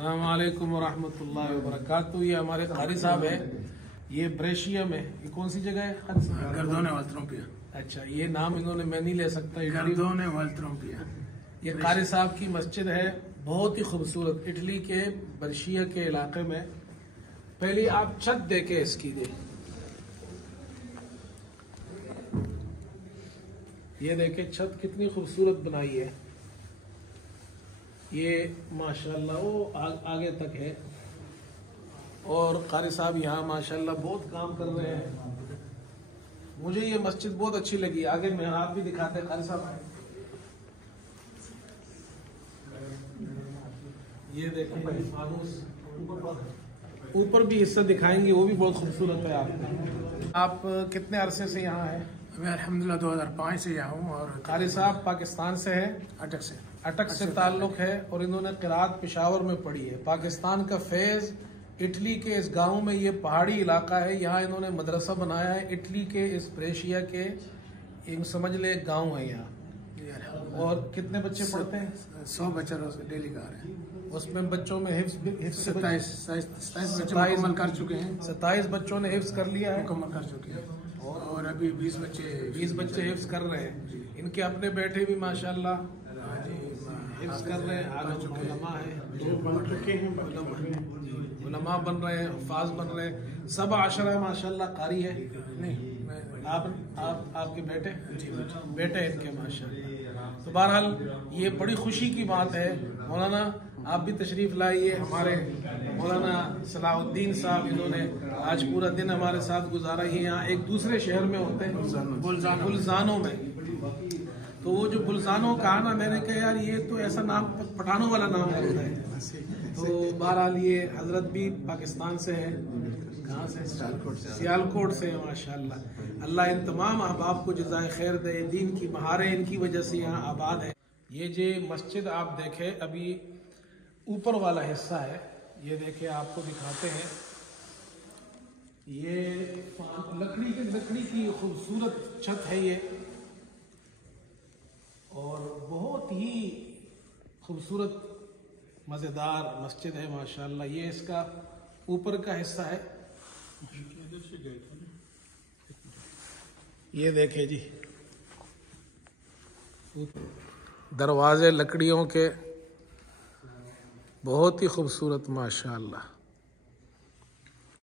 अस्सलाम वालेकुम वरहमतुल्लाहि वबरकातुहू। ये हमारे कारी साहब है, ये ब्रेशिया में, ये कौन सी जगह है? गर्दोने वाल्ट्रोम्पिया। अच्छा, ये नाम इन्होंने मैं नहीं ले सकता। गर्दोने वाल्ट्रोम्पिया ये कारी साहब की मस्जिद है, बहुत ही खूबसूरत, इटली के ब्रेशिया के इलाके में। पहले आप छत देखे इसकी दे, ये देखे छत कितनी खूबसूरत बनाई है। ये माशाल्लाह वो आगे तक है और कारी साहब यहाँ माशाल्लाह बहुत काम कर रहे हैं। मुझे ये मस्जिद बहुत अच्छी लगी। आगे मेहराब भी दिखाते हैं कारी साहब। ये देखें फानूस, ऊपर भी हिस्सा दिखाएंगे, वो भी बहुत खूबसूरत है। आप कितने अरसे से यहाँ हैं? मैं अल्हम्दुलिल्लाह 2005 से यहाँ हूँ। और कारी साहब पाकिस्तान से है, अटक से ताल्लुक है और इन्होंने क़िरात पेशावर में पढ़ी है। पाकिस्तान का फैज़ इटली के इस गांव में, ये पहाड़ी इलाका है, यहाँ इन्होंने मदरसा बनाया है। इटली के इस ब्रेशिया के एक समझ ले गांव है यहाँ। और कितने बच्चे पढ़ते हैं? 100 बच्चे रोज डेली का रहे हैं। उसमें बच्चों में हिफ्स 27 बच्चे मुकम्मल कर चुके हैं। 27 बच्चों ने हिफ्स कर लिया है, मुकम्मल कर चुके हैं। और अभी 20 बच्चे हिफ्स कर रहे हैं। इनके अपने बेटे भी माशाल्लाह हिफ्स कर रहे हैं। उलमा है, उलमा बन रहे हैं, हफ़ाज़ बन रहे हैं। सब आशरा माशाल्लाह कारी है। नहीं, आपके बेटे? बेटे इनके माशाल्लाह। तो बहरहाल ये बड़ी खुशी की बात है। मौलाना आप भी तशरीफ लाइए। हमारे मौलाना सलाहुद्दीन साहब, इन्होंने आज पूरा दिन हमारे साथ गुजारा। ये यहाँ एक दूसरे शहर में होते हैं, बुल्जानों में। तो वो जो बुल्जानों कहा ना, मैंने कहा यार ये तो ऐसा नाम पठानों वाला नाम होता है। तो बहरहाल ये हजरत भी पाकिस्तान से है। कहाँ से? सियालकोट से। माशाल्लाह, अल्लाह इन तमाम अहबाब को जज़ाए खैर दे। दीन की बहारें इनकी वजह से यहाँ आबाद है। ये जो मस्जिद आप देखे, अभी ऊपर वाला हिस्सा है, ये देखे आपको दिखाते हैं। ये लकड़ी की खूबसूरत छत है ये, और बहुत ही खूबसूरत मज़ेदार मस्जिद है माशाल्लाह। ये इसका ऊपर का हिस्सा है, ये देखे जी, दरवाजे लकड़ियों के, बहुत ही खूबसूरत माशाल्लाह।